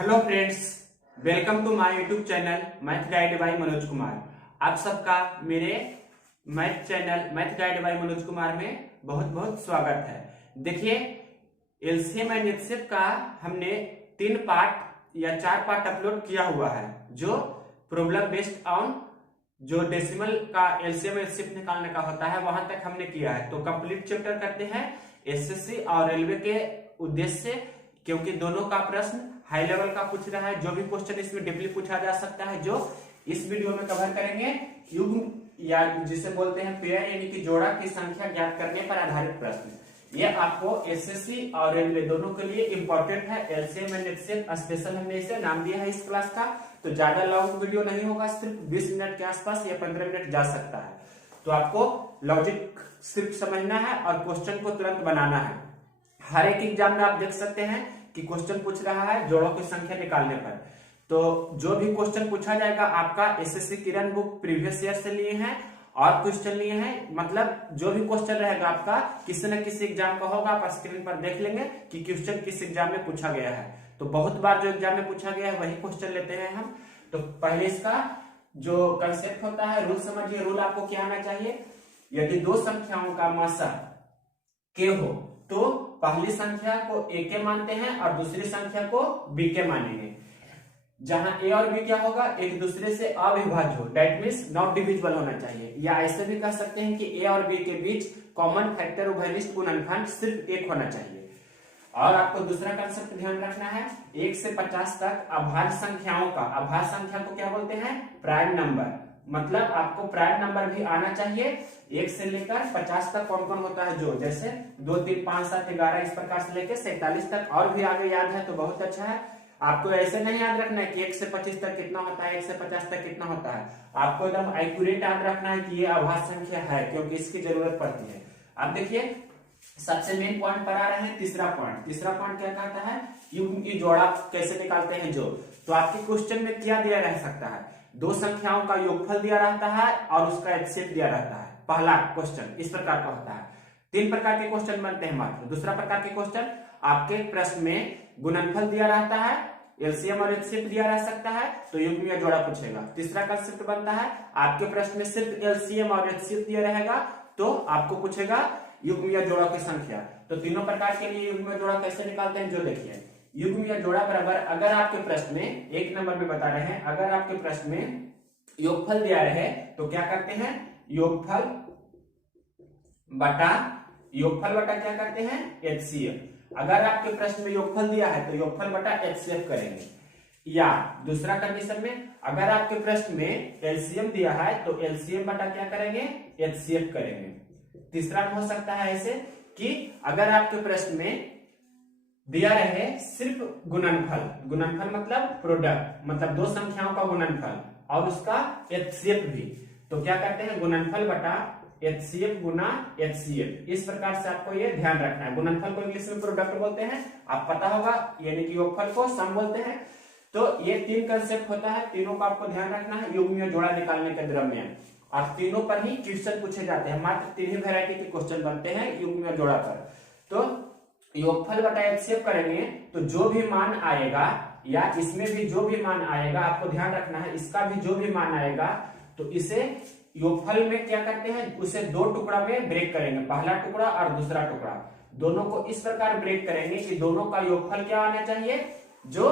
Hello friends, welcome to my YouTube channel math guide by Manoj Kumar. आप सबका मेरे math channel math guide by Manoj Kumar में बहुत बहुत स्वागत है। देखिए, एलसीएम एंड एचसीएफ का हमने 3 पार्ट या 4 पार्ट अपलोड किया हुआ है, जो प्रॉब्लम बेस्ड ऑन जो डेसिमल का एलसीएम एचसीएफ निकालने का होता है वहां तक हमने किया है। तो कंप्लीट चैप्टर करते हैं एसएससी और रेलवे के उद्देश्य से, क्योंकि दोनों का प्रश्न हाई लेवल का पूछ रहा है। जो भी क्वेश्चन इसमें डीपली पूछा जा सकता है, जो इस वीडियो में कवर करेंगे। युग्म या जिसे बोलते हैं पेयर, यानी कि जोड़ा की संख्या ज्ञात करने पर आधारित प्रश्न। ये आपको एसएससी और रेलवे दोनों के लिए इंपॉर्टेंट है। एलसीएम एंड एचसीएफ स्पेशल हमने इसे नाम दिया है इस क्लास का। तो ज्यादा लॉन्ग वीडियो नहीं होगा, सिर्फ 20 मिनट के आसपास या 15 मिनट जा सकता है। तो आपको लॉजिक सिर्फ समझना है और क्वेश्चन को तुरंत बनाना है। हर एक एग्जाम में आप देख सकते हैं कि क्वेश्चन पूछ रहा है जोड़ों की संख्या निकालने पर। तो जो भी क्वेश्चन पूछा जाएगा आपका एसएससी किरण बुक प्रीवियस ईयर से लिए हैं और क्वेश्चन लिए हैं। मतलब जो भी क्वेश्चन रहेगा आपका किसी न किसी एग्जाम का होगा, आप स्क्रीन पर देख लेंगे कि क्वेश्चन किस एग्जाम में पूछा गया है। तो बहुत बार जो एग्जाम में पूछा गया है वही क्वेश्चन लेते हैं हम। तो पहले इसका जो कंसेप्ट होता है, रूल समझिए। रूल आपको क्या आना चाहिए? यदि दो संख्याओं का मासा के हो तो पहली संख्या को ए के मानते हैं और दूसरी संख्या को बी के मानेंगे। जहां ए और बी क्या होगा, एक दूसरे से अविभाज्य हो, दैट मींस नॉट डिविजिबल होना चाहिए। या ऐसे भी कह सकते हैं कि ए और बी के बीच कॉमन फैक्टर उभयनिष्ठ गुणनखंड सिर्फ एक होना चाहिए। और आपको दूसरा कंसेप्ट ध्यान रखना है, 1 से 50 तक अभाज्य संख्याओं का, अभाज्य संख्या को क्या बोलते हैं? Prime number. मतलब आपको प्राइम नंबर भी आना चाहिए। 1 से लेकर 50 तक कौन कौन होता है, जो जैसे 2, 3, 5, 7, 11 इस प्रकार से लेकर 47 तक, और भी आगे याद है तो बहुत अच्छा है। आपको ऐसे नहीं याद रखना है कि 1 से 25 तक कितना होता है, 1 से 50 तक कितना होता है। आपको एकदम एक्यूरेट याद रखना है कि ये अभाज्य संख्या है, क्योंकि इसकी जरूरत पड़ती है। अब देखिए, सबसे मेन पॉइंट पर आ रहे हैं तीसरा पॉइंट। तीसरा पॉइंट क्या कहता है? युग्म की जोड़ा कैसे निकालते हैं जो। तो आपके क्वेश्चन में क्या दिया रह सकता है? दो संख्याओं का योगफल दिया रहता है और उसका एचसीएफ दिया रहता है। पहला क्वेश्चन इस प्रकार का होता है। 3 प्रकार के क्वेश्चन बनते हैं मात्र। दूसरा प्रकार के क्वेश्चन, आपके प्रश्न में गुणनफल दिया रहता है, एलसीएम और एचसीएफ दिया रह सकता है, तो युग्म या जोड़ा पूछेगा। तीसरा कंसेप्ट बनता है, आपके प्रश्न में सिर्फ एलसीएम और एचसीएफ दिया रहेगा, तो आपको पूछेगा युग्म या जोड़ा की संख्या। तो तीनों प्रकार के लिए युग्म या जोड़ा कैसे निकालते हैं, जो देखिए। युग्म या जोड़ा बराबर, अगर आपके प्रश्न में 1 नंबर में बता रहे हैं, अगर आपके प्रश्न में योगफल दिया रहे तो क्या करते हैं? योगफल बटा क्या करते हैं? एचसीएफ। अगर आपके प्रश्न में योगफल दिया है तो योगफल बटा एचसीएफ करेंगे। या दूसरा कंडीशन में, अगर आपके प्रश्न में एलसीएम दिया है तो एलसीएम बटा क्या करेंगे? एचसीएफ करेंगे। तीसरा हो सकता है ऐसे कि अगर आपके प्रश्न में दिया रहे सिर्फ गुणनफल, गुणनफल मतलब प्रोडक्ट, मतलब दो संख्याओं का गुणनफल और उसका एचसीएफ भी, तो क्या करते हैं? गुणनफल बटा एचसीएफ गुना एचसीएफ। इस प्रकार से आपको ये ध्यान रखना है। गुणनफल को इंग्लिश में प्रोडक्ट बोलते हैं, आप पता होगा, यानी कि योगफल को सम बोलते हैं। तो ये 3 कंसेप्ट होता है, तीनों को आपको ध्यान रखना है युग्म या जोड़ा निकालने के दरमियान। और तीनों पर ही क्वेश्चन पूछे जाते हैं। मात्र 3 ही वैरायटी के क्वेश्चन बनते हैं युग्म या जोड़ा पर। तो योगफल बटा एचसीएफ करेंगे तो जो भी मान आएगा, या इसमें भी जो भी मान आएगा, आपको ध्यान रखना है, इसका भी जो भी मान आएगा तो इसे योगफल में क्या करते हैं? उसे 2 टुकड़ा में ब्रेक करेंगे, पहला टुकड़ा और दूसरा टुकड़ा। दोनों को इस प्रकार ब्रेक करेंगे कि दोनों का योगफल क्या आना चाहिए? जो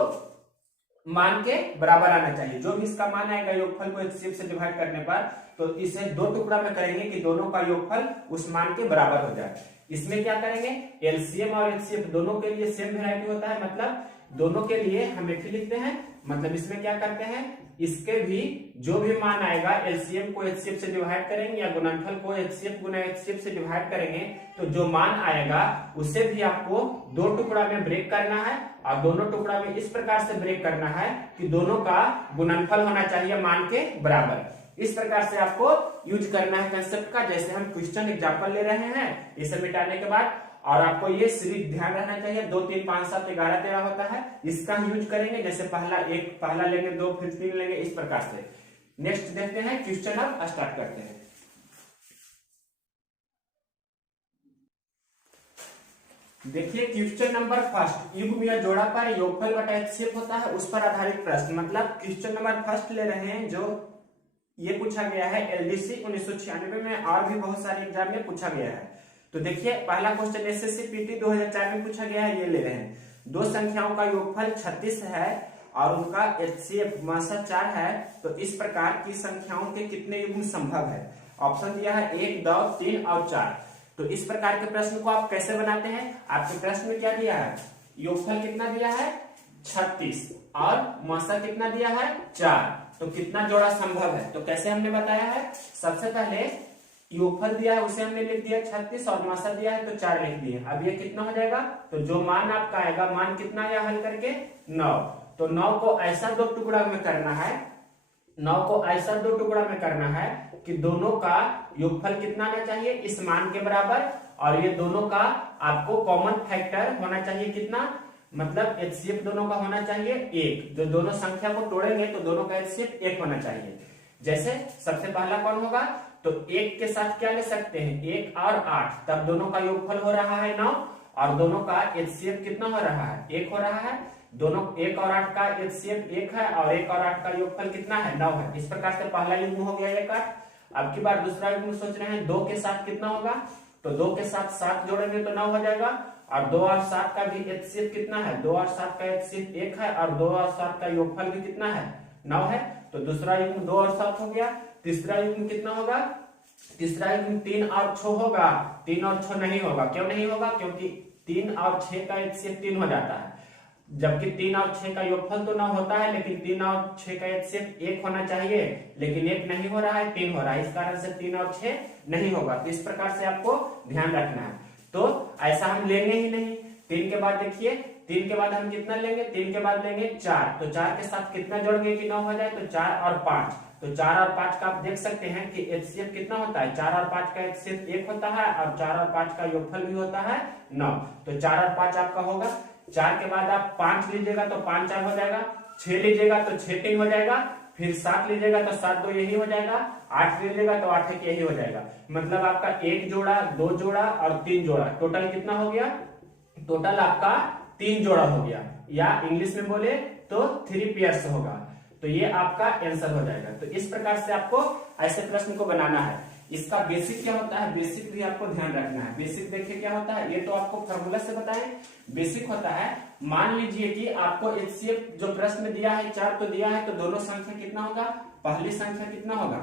मान के बराबर आना चाहिए। जो भी इसका मान आएगा योगफल को एचसीएफ से डिवाइड करने पर, तो इसे 2 टुकड़ा में करेंगे कि दोनों का योगफल उस मान के बराबर हो जाए। इसमें क्या करेंगे? एलसीएम और एचसीएफ दोनों के लिए सेम वैरायटी होता है, मतलब दोनों के लिए हम एक ही लिखते हैं। मतलब इसमें क्या करते हैं? इसके भी जो भी मान आएगा एलसीएम को एचसीएफ से डिवाइड करेंगे या गुणनफल को एचसीएफ गुना एचसीएफ से डिवाइड करेंगे, तो जो मान आएगा उसे भी आपको 2 टुकड़ा में ब्रेक करना है। और दोनों टुकड़ा में इस प्रकार से ब्रेक करना है कि दोनों का गुणनफल होना चाहिए मान के बराबर। इस प्रकार से आपको यूज करना है कंसेप्ट का। जैसे हम क्वेश्चन एग्जांपल ले रहे हैं, इसे मिटाने के बाद, और आपको ये सीरीज ध्यान रखना चाहिए, 2, 3, 5, 7, 11, 13 होता है, इसका यूज करेंगे। जैसे पहला लेंगे 2, फिर 3 लेंगे, इस प्रकार से। नेक्स्ट देखते हैं क्वेश्चन, अब स्टार्ट करते हैं। देखिए क्वेश्चन नंबर फर्स्ट, युग्म या जोड़ा पर योगफल बटा HCF होता है, उस पर आधारित प्रश्न। मतलब क्वेश्चन नंबर फर्स्ट ले रहे हैं जो ये पूछा गया है LDC 1996 में, और भी बहुत सारे एग्जाम में पूछा गया है। तो देखिए पहला क्वेश्चन SSC PT 2004 में पूछा गया है, ये ले रहे हैं। दो संख्याओं का योगफल 36 है और उनका HCF मासा 4 है, तो इस प्रकार की संख्याओं के कितने युग्म संभव है? ऑप्शन दिया है 1, 2, 3 और 4। तो इस प्रकार के प्रश्न को आप कैसे बनाते हैं? आपके प्रश्न में क्या दिया है? योगफल कितना दिया है? 36 और मासा कितना दिया है? 4। तो कितना जोड़ा संभव है? तो कैसे हमने बताया है? सबसे पहले योगफल दिया है उसे हमने लिख दिया 36 और मासा दिया है तो 4 लिख दिए। अब ये कितना हो जाएगा? तो जो मान आपका आएगा, मान कितना आया हल करके? 9। तो 9 को ऐसा दो टुकड़ा में करना है, 9 को ऐसा दो टुकड़ा में करना है कि दोनों का योगफल कितना आना चाहिए? इस मान के बराबर, और ये दोनों का आपको कॉमन फैक्टर होना चाहिए कितना? मतलब HCF दोनों का होना चाहिए 1। जो दोनों संख्या को तोड़ेंगे तो दोनों का HCF 1 होना चाहिए। जैसे सबसे पहला कौन होगा? तो 1 के साथ क्या ले सकते हैं? 1 और 8, तब दोनों का योगफल हो रहा है 9 और दोनों का HCF कितना हो रहा है? 1 हो रहा है। दोनों 1 और 8 का HCF 1 है और 1 और 8 का योगफल कितना है? 9 है। इस प्रकार से पहला युग्म हो गया 1, 8। अब की बार दूसरा युग्म सोच रहे हैं, 2 के साथ कितना होगा? तो 2 के साथ 7 जोड़ेंगे तो 9 हो जाएगा, और 2 और 7 का भी HCF कितना है? 2 और 7 का HCF 1 है और 2 और 7 का योगफल भी कितना है? 9 है। तो दूसरा युग्म 2 और 7 हो गया। तीसरा युग्म कितना होगा? तीसरा युग्म 3 और 6 होगा। 3 और 6 नहीं होगा। क्यों नहीं होगा? क्योंकि 3 और 6 का HCF 3 हो जाता है, जबकि 3 और 6 का योगफल तो 9 होता है, लेकिन 3 और 6 का HCF 1 होना चाहिए, लेकिन 1 नहीं हो रहा है, 3 हो रहा है। इस कारण से 3 और 6 नहीं होगा। तो इस प्रकार से आपको ध्यान रखना है। तो ऐसा हम लेंगे ही नहीं। 3 के बाद देखिए, 3 के बाद हम कितना लेंगे? 3 के बाद लेंगे 4। तो 4 के साथ कितना जोड़ेंगे कि 9 हो जाए? तो 4 और 5। तो 4 और 5 का आप देख सकते हैं कि HCF कितना होता है? 4 और 5 का HCF 1 होता है और 4 और 5 का योगफल भी होता है 9। तो 4 और 5 आपका होगा। 4 के बाद आप 5 लीजिएगा तो 5 4 हो जाएगा, 6 लीजिएगा तो 6 3 हो जाएगा, फिर 7 लीजिएगा तो 7 2 यही हो जाएगा, 8 लीजिएगा तो 8 1 यही हो जाएगा। मतलब आपका 1 जोड़ा, 2 जोड़ा और 3 जोड़ा, टोटल कितना हो गया? टोटल आपका 3 जोड़ा हो गया, या इंग्लिश में बोले तो 3 पेयर्स होगा। तो ये आपका आंसर हो जाएगा। तो इस प्रकार से आपको ऐसे प्रश्न को बनाना है। इसका बेसिक क्या होता है? बेसिक भी आपको ध्यान रखना है। बेसिक देखिए क्या होता है, ये तो आपको फॉर्मूला से बताएं। बेसिक होता है, मान लीजिए कि आपको HCF जो प्रश्न दिया है 4 तो दिया है, तो दोनों संख्या कितना होगा? पहली संख्या कितना होगा?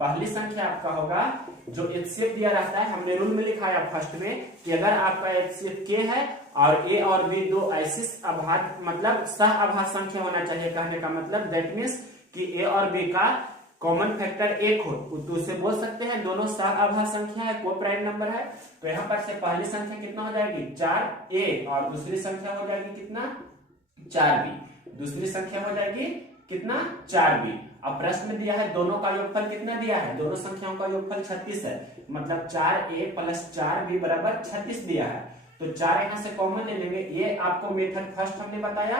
पहली संख्या आपका होगा जो HCF दिया रहता है, हमने रूल में लिखा है फर्स्ट में कि अगर आपका HCF K है और A और B दो ऐसी अभाज्य मतलब सह अभाज्य संख्या होना चाहिए। कहने का मतलब दैट मीन्स कि A और B का कॉमन फैक्टर 1 हो, तो उसे बोल सकते हैं दोनों सह अभाज्य संख्या है, को प्राइम नंबर है। तो यहाँ पर से पहली संख्या कितना हो जाएगी? 4A और दूसरी संख्या हो जाएगी कितना? 4B। दूसरी संख्या हो जाएगी कितना? 4B। अब प्रश्न में दिया है दोनों का योगफल कितना दिया है? दोनों संख्याओं का योगफल 36 है, मतलब 4A प्लस 4B बराबर 36 दिया है। तो 4 यहां से कॉमन ले लेंगे। ये आपको मेथड फर्स्ट हमने बताया,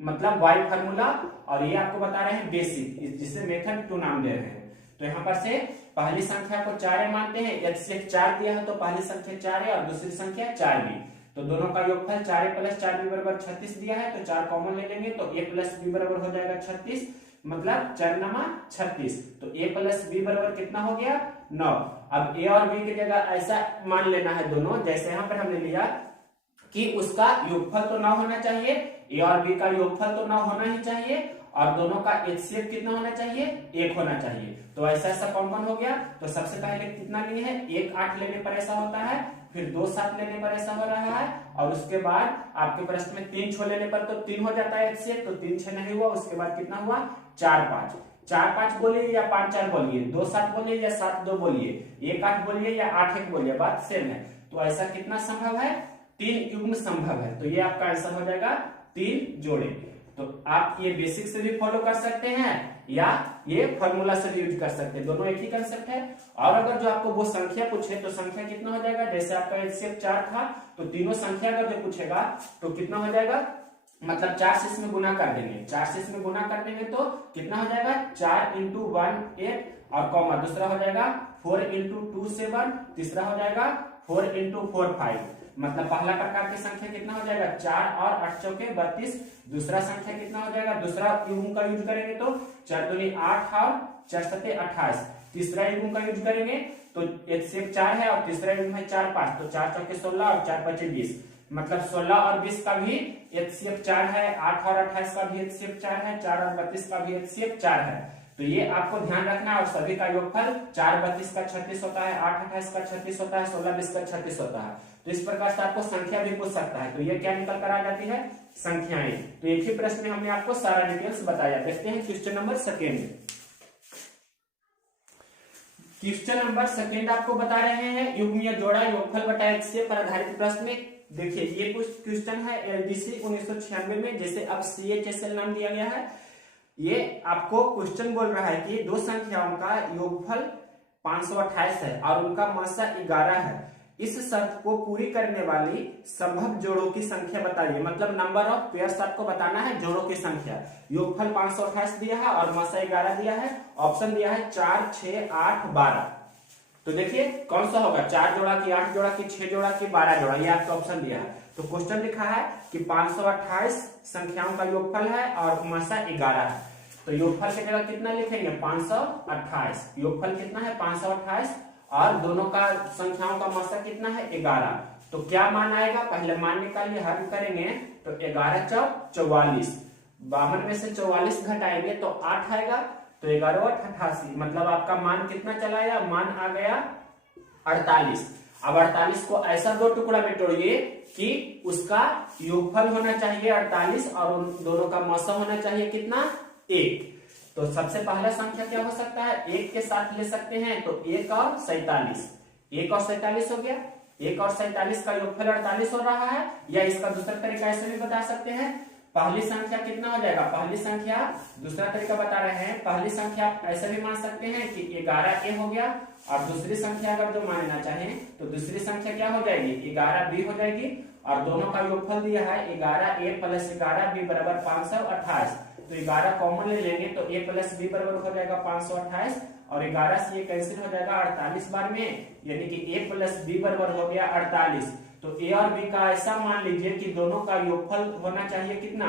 मतलब वाई फार्मूला, और ये आपको बता रहे हैं बेसिक, जिसे मेथड 2 नाम दे रहे हैं। तो यहाँ पर से पहली संख्या को 4 मानते हैं, HCF 4 दिया है तो पहली संख्या 4 है और दूसरी संख्या 4B। तो दोनों का योगफल 4A प्लस 4B बराबर 36 दिया है, तो 4 कॉमन ले लेंगे तो A प्लस B बराबर हो जाएगा 36, मतलब 4 नमा 36। तो A प्लस B बराबर कितना हो गया? 9। अब A और B की जगह ऐसा मान लेना है दोनों, जैसे यहाँ पर हमने लिया कि उसका योगफल तो 9 होना चाहिए, A और B का योगफल तो 9 होना ही चाहिए, और दोनों का HCF कितना होना चाहिए? 1 होना चाहिए। तो ऐसा ऐसा कौन कौन हो गया? तो सबसे पहले कितना लिए है? 1 8 लेने पर ऐसा होता है, फिर 2 7 लेने पर ऐसा हो रहा है, और उसके बाद आपके प्रश्न में 3 6 लेने पर तो 3 हो जाता है HCF, तो 3 6 नहीं हुआ। उसके बाद कितना हुआ? 4 5। 4 5 बोलिए या 5 4 बोलिए, 2 7 बोलिए या 7 2 बोलिए, 1 8 बोलिए या 8 1 बोलिए, बात सेम है। तो ऐसा कितना संभव है? 3 युग्म संभव है। तो ये आपका आंसर हो जाएगा 3 जोड़े। तो आप ये बेसिक से भी फॉलो कर सकते हैं या ये फॉर्मूला से भी यूज कर सकते हैं, दोनों एक ही कंसेप्ट है। और अगर जो आपको वो संख्या पूछे तो संख्या कितना हो जाएगा? जैसे आपका HCF 4 था, तो तीनों संख्या अगर जो पूछेगा तो कितना हो जाएगा? मतलब 4 से इसमें गुना कर देंगे, 4 से इसमें गुना कर देंगे तो कितना हो जाएगा? 4 × 1 8 और कॉमा दूसरा हो जाएगा 4 × 2 7, तीसरा हो जाएगा 4 × 4 5। मतलब पहला प्रकार की संख्या कितना हो जाएगा 4 और 8 चौके 32। दूसरा संख्या कितना हो जाएगा, दूसरा युग्म का यूज करेंगे तो 4 दूनी 8 और 4 सत्ते 28। तीसरा युग्म का यूज करेंगे तो HCF 4 है और तीसरा युग्म है 4 5, तो 4 चौके 16 और 4 पचे 20। मतलब 16 और 20 का भी HCF 4 है, 8 और 28 का भी HCF 4 है, 4 और 32 का भी HCF 4 है। तो ये आपको ध्यान रखना है। और सभी का योगफल 4 32 का 36 होता है, 8 28 का 36 होता है, 16 20 का 36 होता है। तो इस प्रकार से आपको संख्या भी पूछ सकता है। तो ये क्या निकल कर आ जाती है, संख्याएं। तो एक ही प्रश्न में हमने आपको सारा डिटेल्स बताया। देखते हैं question number second. Question number second आपको बता रहे हैं युग्मीय जोड़ा योगफल बटा HCF पर आधारित प्रश्न। देखिए ये कुछ क्वेश्चन है LDC 1996 में, जैसे अब CHSL नाम दिया गया है। ये आपको क्वेश्चन बोल रहा है कि दो संख्याओं का योगफल 528 है और उनका मासा 11 है। इस शर्त को पूरी करने वाली संभव जोड़ों की संख्या बताइए। मतलब नंबर ऑफ पेयर्स आपको बताना है, जोड़ों की संख्या। योगफल 528 दिया है और मासा 11 दिया है। ऑप्शन दिया है 4 6 8 12। तो देखिए कौन सा होगा, 4 जोड़ा की, 8 जोड़ा की, 6 जोड़ा की, 12 जोड़ा, ये आपका ऑप्शन दिया है। तो क्वेश्चन लिखा है कि 528 संख्याओं का योगफल है और मासा 11 है। तो योगफल की जगह कितना लिखेंगे, 528। योगफल कितना है 528 और दोनों का संख्याओं का मासा कितना है 11। तो क्या मान आएगा, पहले मान निकालिए, हल करेंगे तो 11 चौक 44। 52 में से 44 घटाएंगे तो 8 आएगा। तो 11 8 88, मतलब आपका मान कितना चला आया, मान आ गया 48। अब 48 को ऐसा दो टुकड़ा में तोड़िए कि उसका योगफल होना चाहिए 48 और उन दोनों का मासा होना चाहिए कितना, 1। तो सबसे पहला संख्या क्या हो सकता है, 1 के साथ ले सकते हैं तो 1 और 47। 1 और 47 हो गया। 1 और 47 का योगफल 48 हो रहा है। या इसका दूसरा तरीका ऐसे भी बता सकते हैं, पहली संख्या कितना हो जाएगा, पहली संख्या, दूसरा तरीका बता रहे हैं, पहली संख्या ऐसे भी मान सकते हैं कि 11A हो गया और दूसरी संख्या अगर जो मानना चाहें तो दूसरी संख्या क्या हो जाएगी, 11B हो जाएगी। और दोनों का योगफल दिया है 11A प्लस 11B बराबर 528। तो 11 कॉमन ले लेंगे तो A प्लस B बराबर हो जाएगा 528 और 11 से ये कैंसिल हो जाएगा 48 बार में, यानी कि A प्लस B बराबर हो गया 48। तो A और B का ऐसा मान लीजिए कि दोनों का योगफल होना चाहिए कितना,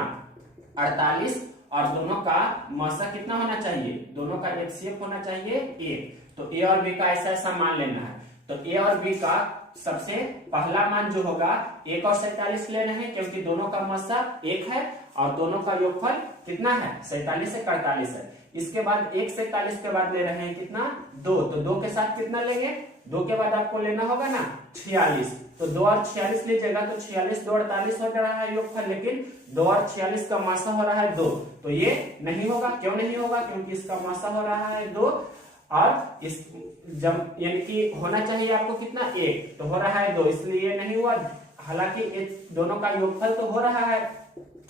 48 और दोनों का मासा कितना होना चाहिए, दोनों का HCF होना चाहिए 1। तो A और B का ऐसा मान लेना है। तो A और B का सबसे पहला मान जो होगा 1 और 47 लेना है, क्योंकि दोनों का मासा 1 है और दोनों का योगफल कितना है 47 से 48 है। इसके बाद 1 से 47 के बाद ले रहे हैं कितना, 2। तो 2 के साथ कितना लेंगे, 2 के बाद आपको लेना होगा ना 46। तो 2 और 46 लीजिएगा तो 46 2 48 हो रहा है योगफल, लेकिन 2 और 46 का मासा हो रहा है 2। तो ये नहीं होगा। क्यों नहीं होगा, क्योंकि इसका मासा हो रहा है 2 और इस जब यानी कि होना चाहिए आपको कितना 1, तो हो रहा है 2, इसलिए नहीं हुआ। हालांकि दोनों का योगफल तो हो रहा है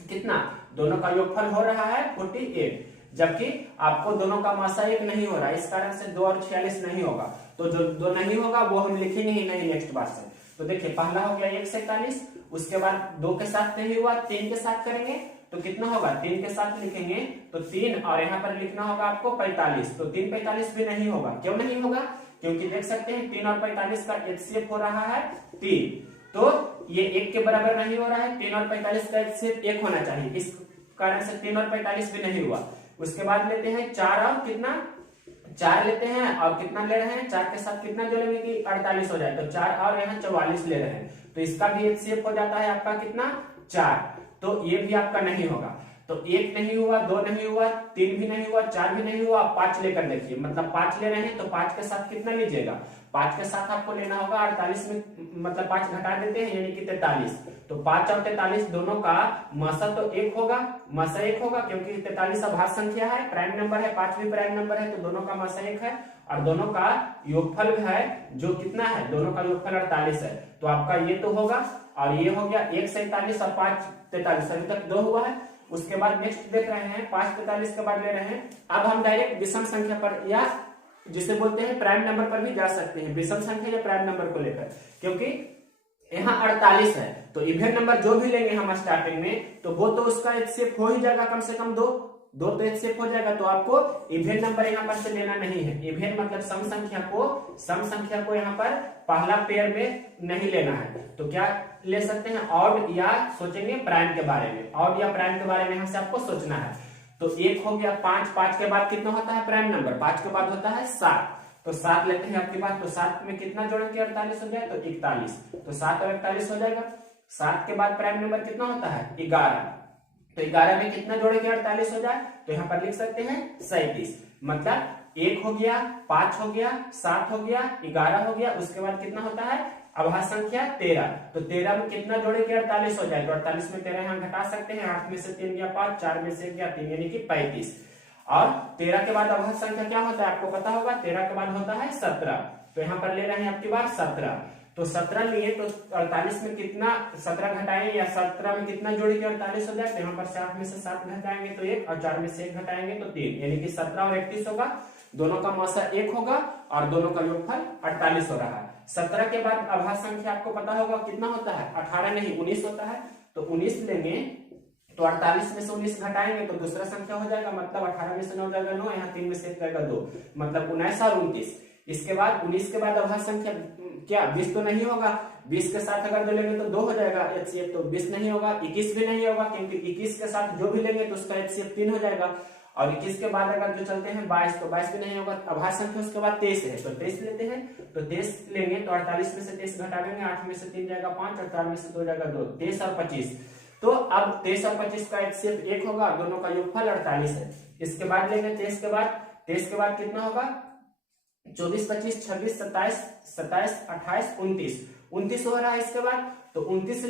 कितना, दोनों का योगफल हो रहा है 48, जबकि आपको दोनों का मासा 1 नहीं हो रहा है। इस कारण से 2 और 46 नहीं होगा। तो जो 2 नहीं होगा वो हम लिखेंगे ही नहीं नेक्स्ट बार से। तो देखिए पहला हो गया 1 से 41, उसके बाद 2 के साथ नहीं हुआ, 3 के साथ करेंगे तो कितना होगा, 3 के साथ लिखेंगे तो 3 और यहाँ पर लिखना होगा आपको 45। तो 3 45 भी नहीं होगा। क्यों नहीं होगा, क्योंकि देख सकते हैं 3 और 45 का HCF हो रहा है 3। तो ये 1 के बराबर नहीं हो रहा है। 3 और 45 का HCF 1 होना चाहिए, इस कारण से 3 और 45 भी नहीं हुआ। उसके बाद लेते हैं 4 और कितना, 4 लेते हैं और कितना ले रहे हैं, 4 के साथ कितना जोड़ेंगे कि 48 हो जाए। तो 4 और यहाँ 44 ले रहे हैं, तो इसका भी HCF हो जाता है आपका कितना 4। तो ये भी आपका नहीं होगा। तो 1 नहीं हुआ, 2 नहीं हुआ, 3 भी नहीं हुआ, 4 भी नहीं हुआ। 5 लेकर देखिए, मतलब 5 ले रहे हैं तो 5 के साथ कितना लीजिएगा, 5 के साथ आपको लेना होगा 48 में, मतलब 5 घटा देते हैं यानी कि 43। तो 5 और 43 दोनों का मासा तो 1 होगा, मासा 1 होगा क्योंकि 43 अभाज्य संख्या है, प्राइम नंबर है, 5 भी प्राइम नंबर है, तो दोनों का मासा 1 है। और दोनों का योगफल है जो कितना है, दोनों का योगफल 48 है। तो आपका ये तो होगा और ये हो गया 1 47 और 5 43, अभी तक 2 हुआ है। उसके बाद नेक्स्ट देख रहे हैं 5 45 के बाद ले रहे हैं। अब हम डायरेक्ट विषम संख्या पर या जिसे बोलते हैं प्राइम नंबर पर भी जा सकते हैं, विषम संख्या या प्राइम नंबर को लेकर, क्योंकि यहाँ 48 है तो इवन नंबर जो भी लेंगे हम स्टार्टिंग में तो वो तो उसका HCF हो ही जाएगा कम से कम 2। दो तो HCF हो जाएगा, तो आपको इवेन नंबर यहाँ पर से लेना नहीं है। इवेन मतलब सम संख्या को यहाँ पर पहला पेयर में नहीं लेना है। तो क्या ले सकते हैं, ऑड या सोचेंगे प्राइम के बारे में, ऑड या प्राइम के बारे में हमसे आपको सोचना है। तो एक हो गया 5, 5 के बाद कितना होता है प्राइम नंबर, 5 के बाद होता है 7, तो 7 लेते हैं आपके पास। तो 7 में कितना जोड़ेंगे 48 हो जाए, तो 41, तो 7 और 41 हो जाएगा। 7 के बाद प्राइम नंबर कितना होता है 11, तो 11 में कितना जोड़ेंगे 48 हो जाए, तो यहाँ पर लिख सकते हैं 37। मतलब 1 हो गया, 5 हो गया, 7 हो गया, 11 हो गया, उसके बाद कितना होता है अभाज्य संख्या 13। तो 13 में कितना जोड़ेंगे 48 हो जाए, तो 48 में 13 यहाँ घटा सकते हैं, 8 में से 3 गया 5, 4 में से 1 गया 3, यानी कि 35। और 13 के बाद अभाज्य संख्या क्या होता है आपको पता होगा, 13 के बाद होता है 17। तो यहाँ पर ले रहे हैं आपकी बार 17, तो 17 लिए तो 48 में कितना 17 घटाएंगे या 17 में कितना जोड़ेंगे 48 हो जाए, तो यहाँ पर से 8 में से 7 घटाएंगे तो 1, और 4 में से 1 घटाएंगे तो 3, यानी कि 17 और 31 होगा। दोनों का मौसा 1 होगा और दोनों का योगफल 48 हो रहा है। 17 के बाद अभाज्य संख्या आपको पता होगा कितना होता है, 18 नहीं 19 होता है। तो 19 लेंगे तो 48 में से 19 घटाएंगे तो दूसरा संख्या हो जाएगा, मतलब 18 में से 9 जाएगा 9, यहाँ 3 में से 1 जाएगा 2, मतलब 19 और 29। इसके बाद 19 के बाद अभाज्य संख्या क्या 20 तो नहीं होगा, 20 के साथ अगर जो लेंगे तो 2 हो जाएगा HCF, तो 20 नहीं होगा, 21 भी नहीं होगा, क्योंकि 21 के साथ जो भी लेंगे तो उसका HCF 3 हो जाएगा। और 21 के बाद अगर जो चलते हैं 22, तो 22 भी नहीं होगा, अभाज्य संख्या उसके बाद 23 है, तो 23 लेते हैं। तो 23 लेंगे तो 48 में से 23 घटा देंगे, 8 में से 3 जाएगा 5, और 4 में से 2 जाएगा 2, 23 और 25। तो अब 23 और 25 का HCF 1 होगा, दोनों का योगफल 48 है। इसके बाद लेंगे 23 के बाद कितना होगा 24, 25, 26, 27, 27, 28, 29, 29 हो रहा है। इसके बाद तो 29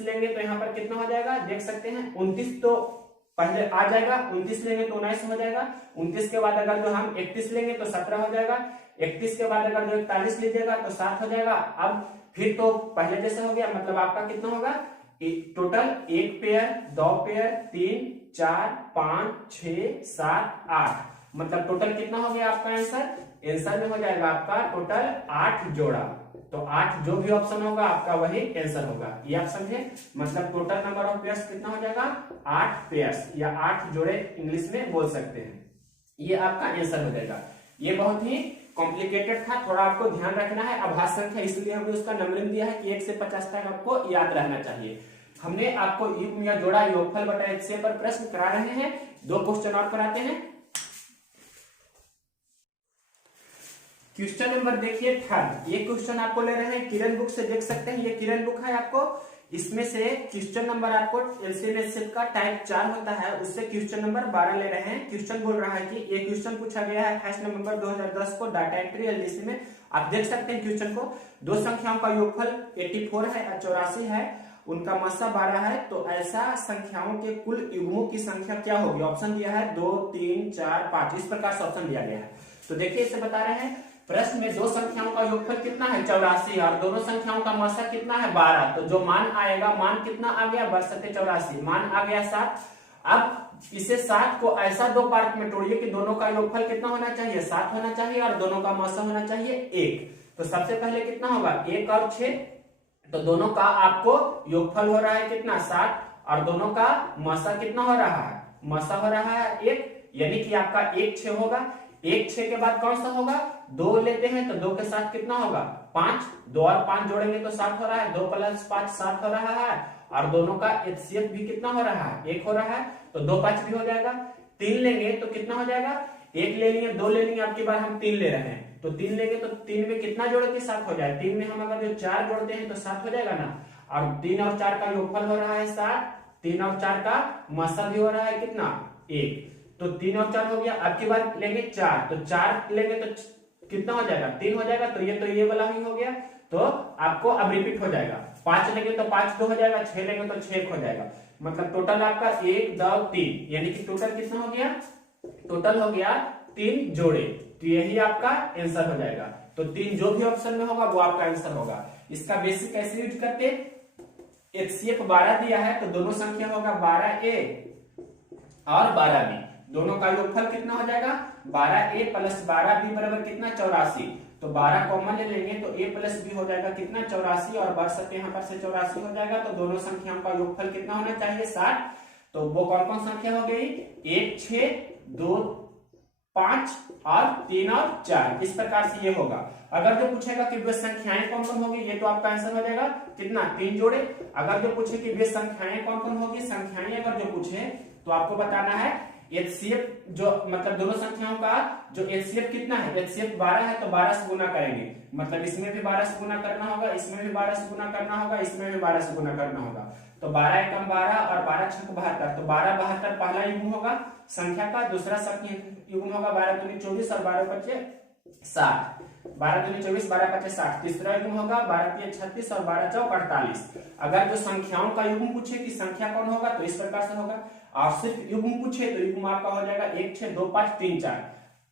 लेंगे तो यहाँ पर कितना हो जाएगा देख सकते हैं, 29 तो पहले आ जाएगा, 29 लेंगे तो 19 हो जाएगा। 29 के बाद अगर जो हम 31 लेंगे तो 17 हो जाएगा। 31 के बाद अगर जो 41 लीजिएगा तो 7 हो जाएगा। अब फिर तो पहले जैसे हो गया, मतलब आपका कितना होगा टोटल 1 पेयर, 2 पेयर, 3, 4, 5, 6, 7, 8, मतलब टोटल कितना हो गया आपका आंसर में हो जाएगा आपका टोटल 8 जोड़ा। तो 8 जो भी ऑप्शन होगा आपका वही आंसर होगा, ये आप समझे। मतलब टोटल नंबर ऑफ पेयर्स कितना हो जाएगा 8 पेयर्स, या 8 जोड़े इंग्लिश में बोल सकते हैं, ये आपका आंसर हो जाएगा। ये बहुत ही कॉम्प्लिकेटेड था, थोड़ा आपको ध्यान रखना है। अभाज्य संख्या इसलिए हमने उसका नंबरिंग दिया है कि 1 से 50 तक आपको याद रहना चाहिए। हमने आपको युग्म या जोड़ा योगफल बटा HCF पर प्रश्न करा रहे हैं, 2 क्वेश्चन और कराते हैं। क्वेश्चन नंबर देखिए 3, ये क्वेश्चन आपको ले रहे हैं किरण बुक से, देख सकते हैं ये किरण बुक है आपको। इसमें से क्वेश्चन नंबर आपको LCM HCF का टाइप 4 होता है, उससे क्वेश्चन नंबर 12 ले रहे हैं। क्वेश्चन बोल रहा है कि ये क्वेश्चन पूछा गया है 28 नवंबर 2010 को डाटा एंट्री LDC में। आप देख सकते हैं क्वेश्चन को, दो संख्याओं का योगफल 84 है और 84 है, उनका मस्सा 12 है, तो ऐसा संख्याओं के कुल युग्मों की संख्या क्या होगी। ऑप्शन दिया है 2, 3, 4, 5, इस प्रकार से ऑप्शन दिया गया है। तो देखिए इसे बता रहे हैं, प्रश्न में दो संख्याओं का योगफल कितना है 84 और दोनों संख्याओं का मस्सा कितना है 12, तो जो मान आएगा, मान कितना आ गया बरसते 84, मान आ गया 7। अब इसे 7 को ऐसा 2 पार्ट में तोड़िए कि दोनों का योगफल कितना होना चाहिए 7 होना चाहिए और दोनों का मस्सा होना चाहिए 1। तो सबसे पहले कितना होगा 1 और 6, तो दोनों का आपको योगफल हो रहा है कितना 7 और दोनों का मस्सा कितना हो रहा है, मस्सा हो रहा है 1, यानी कि आपका 1 6 होगा। 1 6 के बाद कौन सा होगा 2 लेते हैं, तो 2 के साथ कितना होगा 5, 2 और 5 जोड़ेंगे तो 7 हो रहा है, 2 + 5 7 हो रहा है, और दोनों का HCF भी कितना हो रहा है 1 हो रहा है, तो 2 5 भी हो जाएगा। 3 लेंगे तो कितना हो जाएगा, 1 ले लिए 2 ले लेंगे, आपकी बार हम 3 ले रहे हैं, तो 3 लेंगे तो 3 में कितना जोड़ के 7 हो जाए, 3 में हम अगर जो 4 जोड़ते हैं तो 7 हो जाएगा ना, और 3 और 4 का योगफल हो रहा है 7, 3 और 4 का मस्सा भी हो रहा है कितना 1, तो 3 और 4 हो गया। अब की बार लेंगे 4, तो 4 लेंगे तो कितना हो जाएगा 3 हो जाएगा, तो ये वाला ही हो गया, तो आपको अब रिपीट हो जाएगा। 5 लेंगे तो 5 2 हो जाएगा, 6 लेंगे तो 6 हो जाएगा, मतलब टोटल आपका 1 2 3, यानी कि टोटल कितना हो गया, टोटल हो गया 3 जोड़े, तो यही आपका आंसर हो जाएगा। तो 3 जो भी ऑप्शन में होगा वो आपका आंसर होगा। इसका बेसिक कैसे यूज करते, HCF 12 दिया है तो दोनों संख्या होगा 12A और 12B, दोनों का योगफल कितना हो जाएगा 12A + 12B बराबर कितना 84, तो 12 कॉमन ले लेंगे तो A + B हो जाएगा कितना 84, और बरसते यहाँ पर से 84 हो जाएगा, तो दोनों संख्याओं का योगफल कितना होना चाहिए 60। तो वो कौन कौन संख्या हो गई, 1 6 2 5 और 3 और 4, इस प्रकार से ये होगा। अगर जो पूछेगा कि वे संख्याएं कौन कौन होगी, ये तो आपका आंसर हो जाएगा कितना, 3 जोड़े। अगर जो पूछे कि वे संख्याएं कौन कौन होगी, संख्याएं अगर जो पूछे तो आपको बताना है एचसीएफ, जो मतलब दोनों संख्याओं का जो एचसीएफ कितना है, एचसीएफ 12 है तो 12 से गुना करेंगे, मतलब इसमें भी 12 से गुना करना होगा, इसमें भी 12 से गुना करना होगा, इसमें भी 12 से गुना करना होगा। तो 12 एकम 12 और 12 छक 72, तो 12 72 पहला युग्म होगा संख्या का, दूसरा युग्म होगा 12 दूनी 24 और 12 पच्चे 60, 12 दूनी 24 12 पच्चे 60, तीसरा युग्म होगा 12 तिया 36 और 12 चौक 48। अगर जो संख्याओं का युग्म पूछे कि संख्या कौन होगा तो इस प्रकार से होगा, और सिर्फ युग्म पूछे तो युग्म आपका हो जाएगा 1 6 2 5 3 4,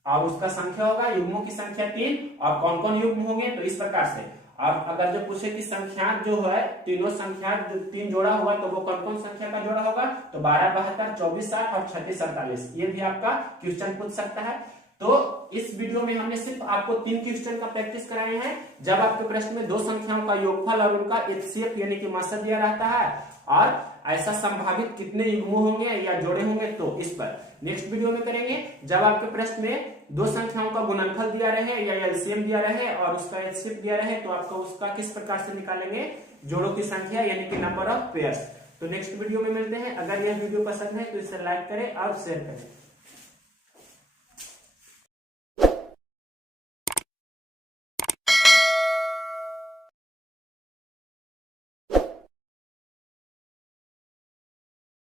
और उसका संख्या होगा युग्मों की संख्या 3, और कौन कौन युग्म होंगे तो इस प्रकार से। अब अगर जो पूछे कि संख्या जो है तीनों संख्या 3 जोड़ा होगा तो वो कौन कौन संख्या का जोड़ा होगा, तो 12 72 24 60 और 36 48, ये भी आपका क्वेश्चन पूछ सकता है। तो इस वीडियो में हमने सिर्फ आपको 3 क्वेश्चन का प्रैक्टिस कराए हैं, जब आपके प्रश्न में दो संख्याओं का योगफल और उनका एचसीएफ यानी कि मास्टर दिया रहता है, और ऐसा संभावित कितने युग्म होंगे या जोड़े होंगे तो इस पर नेक्स्ट वीडियो में करेंगे। जब आपके प्रश्न में दो संख्याओं का गुणनफल दिया रहे या एलसीएम दिया रहे और उसका एचसीएफ दिया रहे तो आपको उसका किस प्रकार से निकालेंगे, जोड़ों की संख्या यानी कि नंबर ऑफ पेयर्स। तो नेक्स्ट वीडियो में मिलते हैं। अगर यह वीडियो पसंद है तो इसे लाइक करें और शेयर करें।